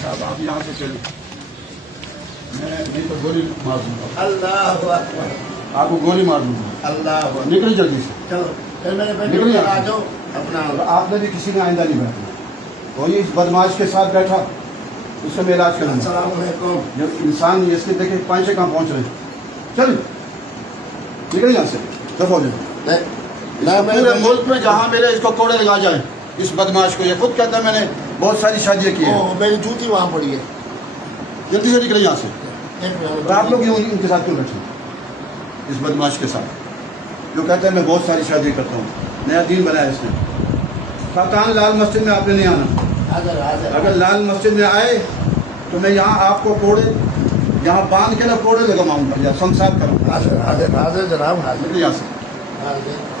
साहब आप यहाँ से चले, मैं नहीं तो गोली मार दूंगा। अल्लाह अकबर, आपको गोली मार दूंगा। अल्लाह अकबर। निकली जल्दी से, चलो फिर मेरे बेटे निकलिए आ जाओ अपना। और आपने भी किसी ने आइंदा नहीं बैठा, कोई इस बदमाश के साथ बैठा उससे मैं इलाज करूँगा। अस्सलाम वालेकुम। जब इंसान इसके देखे पाँचे कहाँ पहुँच रहे, चल निकल यहाँ से, दफा हो जाए। पूरे मुल्क में जहाँ मेरे इसको कोड़े लगा जाए इस बदमाश को, ये खुद कहता है मैंने बहुत सारी शादियाँ की हैं। मेरी जूती वहाँ पड़ी है। जल्दी से निकले यहाँ से। और आप लोग इनके साथ क्यों बैठे, इस बदमाश के साथ जो कहता है मैं बहुत सारी शादी करता हूँ, नया दीन बनाया इसने। खाकान लाल मस्जिद में आपने नहीं आना। अगर लाल मस्जिद में आए तो मैं यहाँ आपको कोड़े यहाँ बांध के ना कोड़े लगाऊंगा या संसार करूँगा। हाजिर हाजिर जनाब, हाजिर। यहाँ से हाजिर।